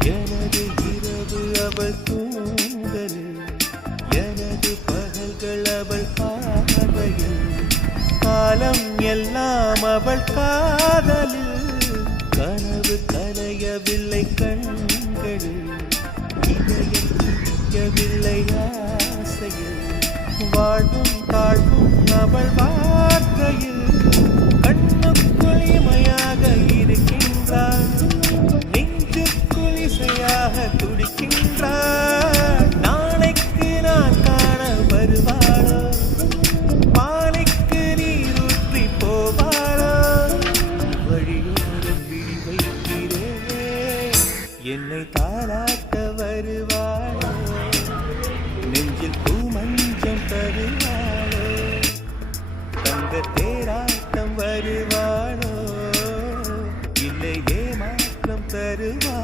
எனது இரவு அவள் தூங்கலில், எனது பகல்கள் அவள் பார்வையில், காலம் எல்லாம் அவள் காதலில். கனவு கலையவில்லை கண்களில், இதயம் துடிக்கவில்லை ஆசையில், வாழ்வும் தாழ்வும் அவள் வார்த்தையில். கண்ணுக்குள் இமையாக இருக்கின்றாள், நெஞ்சுக்குள் இசையாக துடிக்கின்றாள். நாளைக்கு நான் காண வருவாளோ, மாலைக்கு நீரூற்றி போவாளோ, வழியோரம் விழி வைக்கிறேன், என்னை தாளாட்ட வருவாளோ, நெஞ்சில் பூமஞ்சம் தருவாளோ, தங்க தேராட்டம் வருவாளோ, இல்லை ஏமாற்றம் தருவாளோ.